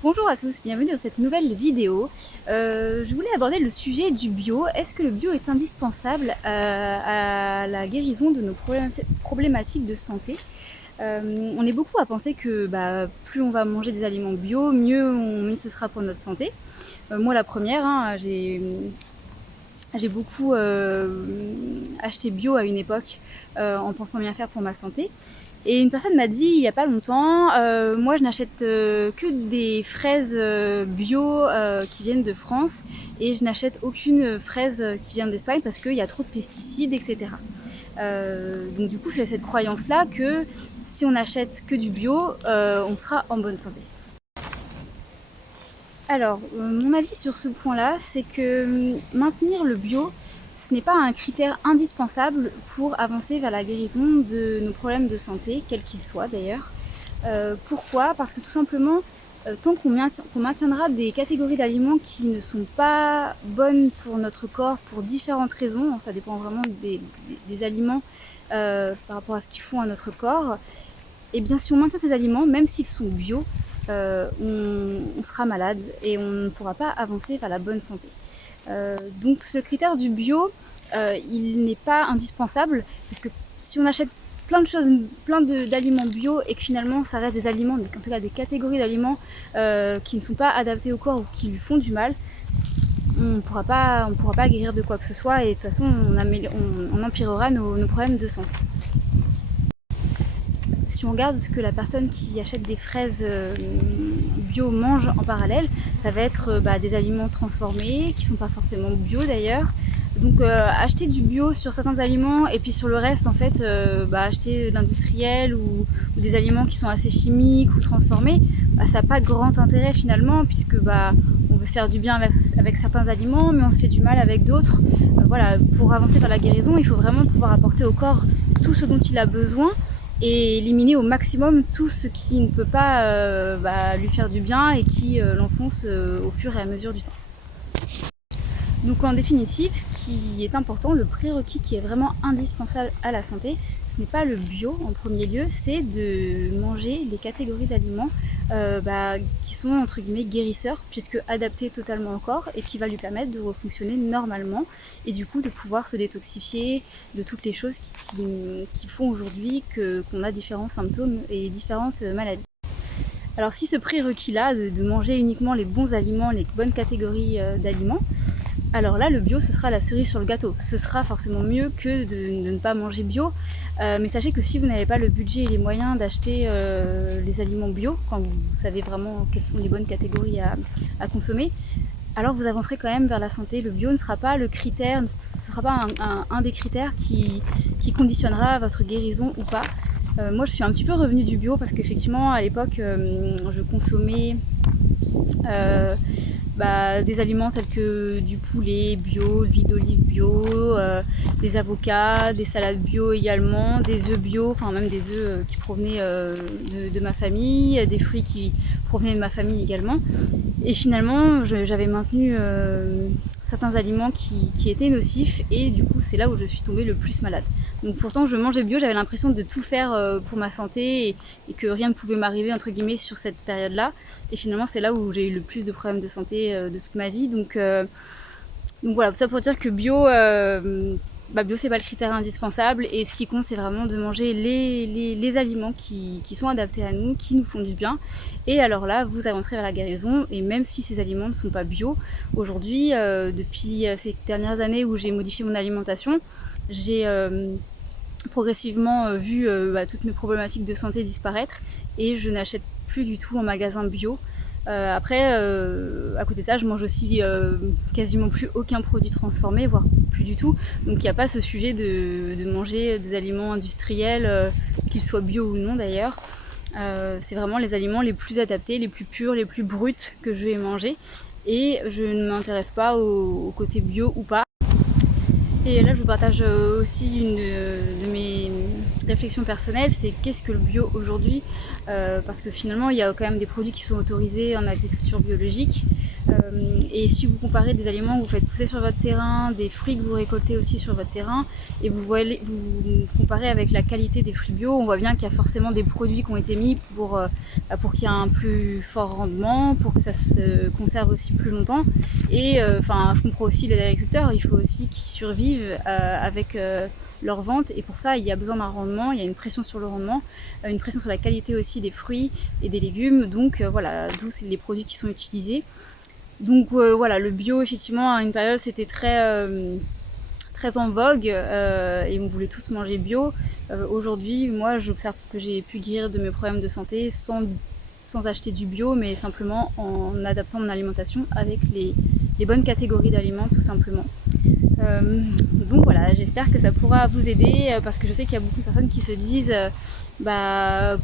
Bonjour à tous, bienvenue dans cette nouvelle vidéo. Je voulais aborder le sujet du bio. Est-ce que le bio est indispensable à la guérison de nos problématiques de santé? On est beaucoup à penser que plus on va manger des aliments bio, mieux ce sera pour notre santé. Moi la première, hein, j'ai beaucoup acheté bio à une époque en pensant bien faire pour ma santé. Et une personne m'a dit il n'y a pas longtemps, moi je n'achète que des fraises bio qui viennent de France et je n'achète aucune fraise qui vient d'Espagne parce qu'il y a trop de pesticides, etc. Donc du coup c'est cette croyance-là que si on achète que du bio, on sera en bonne santé. Alors, mon avis sur ce point-là, c'est que maintenir le bio, ce n'est pas un critère indispensable pour avancer vers la guérison de nos problèmes de santé, quels qu'ils soient d'ailleurs. Pourquoi? Parce que tout simplement, tant qu'on maintiendra des catégories d'aliments qui ne sont pas bonnes pour notre corps pour différentes raisons, ça dépend vraiment des aliments par rapport à ce qu'ils font à notre corps, et bien si on maintient ces aliments, même s'ils sont bio, on sera malade et on ne pourra pas avancer vers la bonne santé. Donc ce critère du bio, il n'est pas indispensable, parce que si on achète plein de choses, d'aliments bio et que finalement ça reste des aliments, en tout cas des catégories d'aliments qui ne sont pas adaptés au corps ou qui lui font du mal, on ne pourra pas guérir de quoi que ce soit et de toute façon on empirera nos problèmes de santé. Si on regarde ce que la personne qui achète des fraises bio mange en parallèle, ça va être des aliments transformés, qui ne sont pas forcément bio d'ailleurs. Donc acheter du bio sur certains aliments et puis sur le reste en fait acheter de l'industriel ou des aliments qui sont assez chimiques ou transformés, ça n'a pas grand intérêt finalement puisque on veut se faire du bien avec certains aliments mais on se fait du mal avec d'autres. Voilà, pour avancer vers la guérison, il faut vraiment pouvoir apporter au corps tout ce dont il a besoin et éliminer au maximum tout ce qui ne peut pas lui faire du bien et qui l'enfonce au fur et à mesure du temps. Donc en définitive, ce qui est important, le prérequis qui est vraiment indispensable à la santé, ce n'est pas le bio en premier lieu, c'est de manger les catégories d'aliments qui sont entre guillemets guérisseurs, puisque adaptés totalement au corps et qui va lui permettre de refonctionner normalement et du coup de pouvoir se détoxifier de toutes les choses qui font aujourd'hui qu'on a différents symptômes et différentes maladies. Alors si ce prérequis-là, de manger uniquement les bons aliments, les bonnes catégories d'aliments, alors là, le bio, ce sera la cerise sur le gâteau. Ce sera forcément mieux que de ne pas manger bio. Mais sachez que si vous n'avez pas le budget et les moyens d'acheter les aliments bio, quand vous savez vraiment quelles sont les bonnes catégories à consommer, alors vous avancerez quand même vers la santé. Le bio ne sera pas le critère, ce ne sera pas un des critères qui conditionnera votre guérison ou pas. Moi, je suis un petit peu revenue du bio parce qu'effectivement, à l'époque, je consommais des aliments tels que du poulet bio, de l'huile d'olive bio, des avocats, des salades bio également, des œufs bio, enfin même des œufs qui provenaient de ma famille, des fruits qui provenaient de ma famille également. Et finalement, j'avais maintenu certains aliments qui étaient nocifs et du coup c'est là où je suis tombée le plus malade. Donc pourtant je mangeais bio, j'avais l'impression de tout faire pour ma santé et que rien ne pouvait m'arriver entre guillemets sur cette période-là. Et finalement c'est là où j'ai eu le plus de problèmes de santé de toute ma vie. Donc voilà, ça pour dire que bio c'est pas le critère indispensable et ce qui compte c'est vraiment de manger les aliments qui sont adaptés à nous, qui nous font du bien, et alors là vous avancerez vers la guérison. Et même si ces aliments ne sont pas bio, aujourd'hui depuis ces dernières années où j'ai modifié mon alimentation, j'ai progressivement vu toutes mes problématiques de santé disparaître et je n'achète plus du tout en magasin bio. Après, à côté de ça, je mange aussi quasiment plus aucun produit transformé, voire plus du tout. Donc il n'y a pas ce sujet de manger des aliments industriels, qu'ils soient bio ou non d'ailleurs. C'est vraiment les aliments les plus adaptés, les plus purs, les plus bruts que je vais manger. Et je ne m'intéresse pas au côté bio ou pas. Et là, je vous partage aussi une de mes réflexion personnelle, c'est qu'est-ce que le bio aujourd'hui, parce que finalement il y a quand même des produits qui sont autorisés en agriculture biologique, et si vous comparez des aliments que vous faites pousser sur votre terrain, des fruits que vous récoltez aussi sur votre terrain, et vous comparez avec la qualité des fruits bio, on voit bien qu'il y a forcément des produits qui ont été mis pour qu'il y ait un plus fort rendement, pour que ça se conserve aussi plus longtemps. Et enfin, je comprends aussi les agriculteurs, il faut aussi qu'ils survivent avec leur vente, et pour ça il y a besoin d'un rendement, il y a une pression sur le rendement, une pression sur la qualité aussi des fruits et des légumes, donc voilà, d'où les produits qui sont utilisés. Donc voilà, le bio effectivement à une période c'était très en vogue, et on voulait tous manger bio. Aujourd'hui, moi j'observe que j'ai pu guérir de mes problèmes de santé sans acheter du bio, mais simplement en adaptant mon alimentation avec les bonnes catégories d'aliments tout simplement. Donc voilà, j'espère que ça pourra vous aider, parce que je sais qu'il y a beaucoup de personnes qui se disent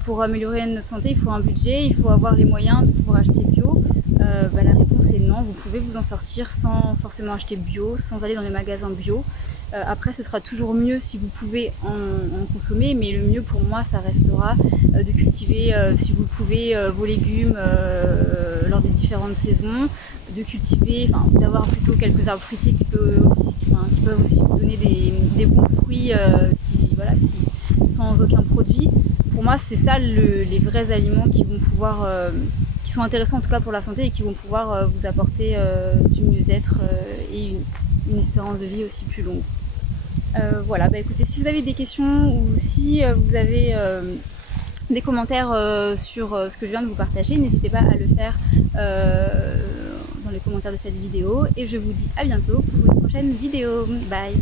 pour améliorer notre santé il faut un budget, il faut avoir les moyens de pouvoir acheter bio. La réponse est non, vous pouvez vous en sortir sans forcément acheter bio, sans aller dans les magasins bio. Après ce sera toujours mieux si vous pouvez en consommer, mais le mieux pour moi ça restera de cultiver, si vous le pouvez, vos légumes lors des différentes saisons, de cultiver, d'avoir plutôt quelques arbres fruitiers qui peuvent aussi vous donner des bons fruits sans aucun produit. Pour moi c'est ça les vrais aliments qui vont pouvoir qui sont intéressants en tout cas pour la santé et qui vont pouvoir vous apporter du mieux-être et une espérance de vie aussi plus longue. Voilà, écoutez, si vous avez des questions ou si vous avez des commentaires sur ce que je viens de vous partager, n'hésitez pas à le faire dans les commentaires de cette vidéo, et je vous dis à bientôt pour une prochaine vidéo. Bye!